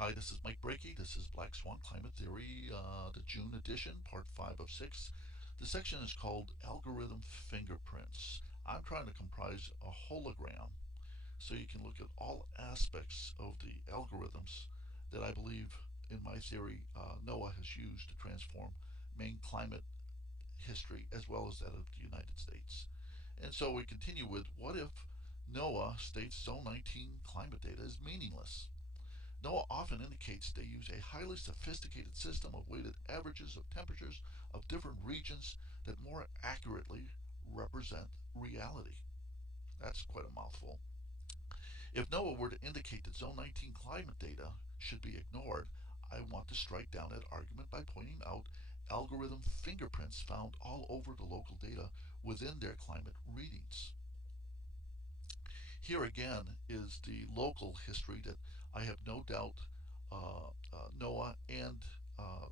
Hi, this is Mike Breakey. This is Black Swan Climate Theory, the June edition, part 5 of 6. The section is called Algorithm Fingerprints. I'm trying to comprise a hologram so you can look at all aspects of the algorithms that I believe, in my theory, NOAA has used to transform Maine climate history as well as that of the United States. And so we continue with what if NOAA states Zone 19 climate data is meaningless? NOAA often indicates they use a highly sophisticated system of weighted averages of temperatures of different regions that more accurately represent reality. That's quite a mouthful. If NOAA were to indicate that Zone 19 climate data should be ignored, I want to strike down that argument by pointing out algorithm fingerprints found all over the local data within their climate readings. Here again is the local history that I have no doubt NOAA and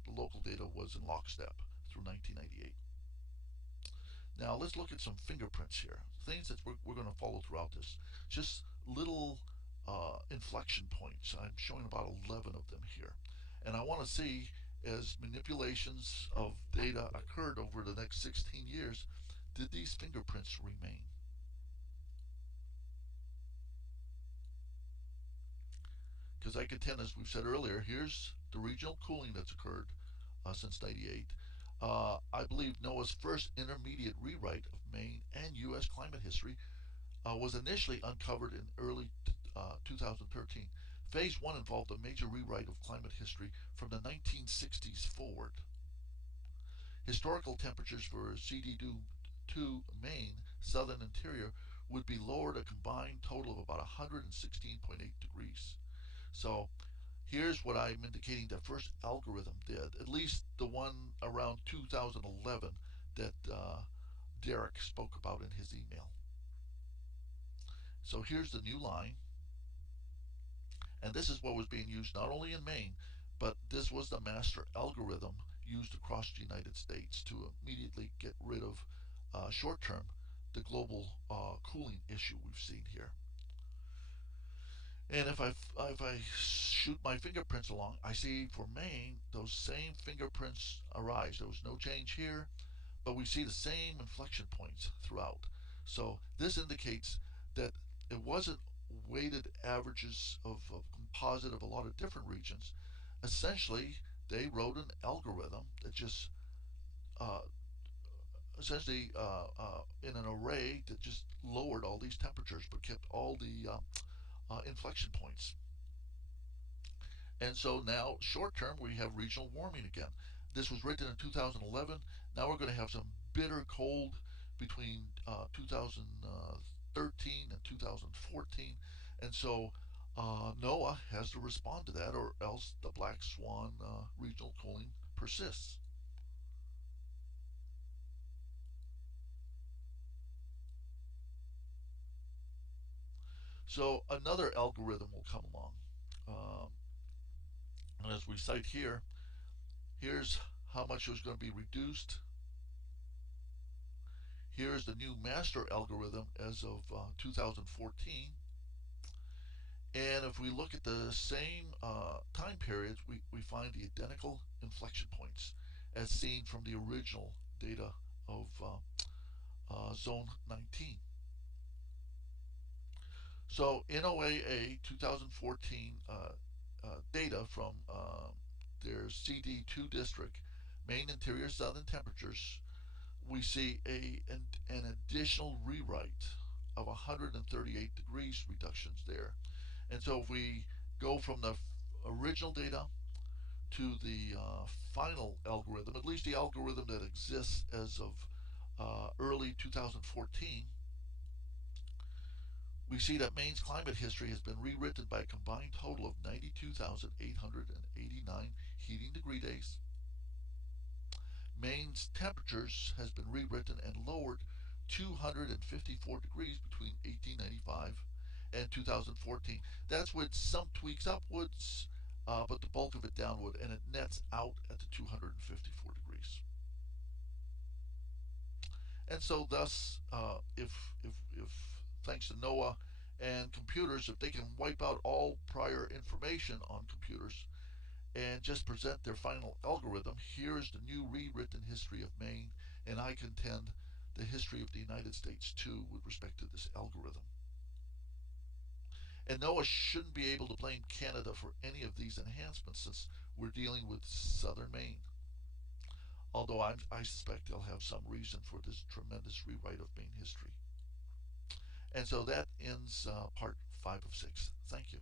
the local data was in lockstep through 1998. Now let's look at some fingerprints here, things that we're going to follow throughout this. Just little inflection points. I'm showing about 11 of them here. And I want to see, as manipulations of data occurred over the next 16 years, did these fingerprints remain? Because I contend, as we've said earlier, here's the regional cooling that's occurred since 98. I believe NOAA's first intermediate rewrite of Maine and U.S. climate history was initially uncovered in early 2013. Phase 1 involved a major rewrite of climate history from the 1960s forward. Historical temperatures for CD2 Maine, southern interior, would be lowered a combined total of about 116.8 degrees. So here's what I'm indicating the first algorithm did, at least the one around 2011 that Derek spoke about in his email. So here's the new line, and this is what was being used not only in Maine, but this was the master algorithm used across the United States to immediately get rid of short term the global cooling issue we've seen here. And if I shoot my fingerprints along, I see for Maine those same fingerprints arise. There was no change here, but we see the same inflection points throughout. So this indicates that it wasn't weighted averages of composite of a lot of different regions. Essentially, they wrote an algorithm that just uh, essentially in an array that just lowered all these temperatures but kept all the inflection points. And so now, short term, we have regional warming again. This was written in 2011. Now we're going to have some bitter cold between 2013 and 2014. And so NOAA has to respond to that, or else the Black Swan regional cooling persists. So another algorithm will come along. Um, and as we cite here, here's how much it was going to be reduced. Here's the new master algorithm as of 2014. And if we look at the same time periods, we find the identical inflection points as seen from the original data of Zone 19. So NOAA 2014 data from their CD2 district, Maine interior southern temperatures, we see an additional rewrite of 138 degrees reductions there. And so if we go from the original data to the final algorithm, at least the algorithm that exists as of early 2014, we see that Maine's climate history has been rewritten by a combined total of 92,889 heating degree days. Maine's temperatures has been rewritten and lowered 254 degrees between 1895 and 2014. That's with some tweaks upwards, but the bulk of it downward, and it nets out at the 254 degrees. And so, thus, if thanks to NOAA And computers, if they can wipe out all prior information on computers and just present their final algorithm, here's the new rewritten history of Maine, and I contend the history of the United States too with respect to this algorithm. And NOAA shouldn't be able to blame Canada for any of these enhancements since we're dealing with southern Maine. Although I suspect they'll have some reason for this tremendous rewrite of Maine history. And so that ends part 5 of 6. Thank you.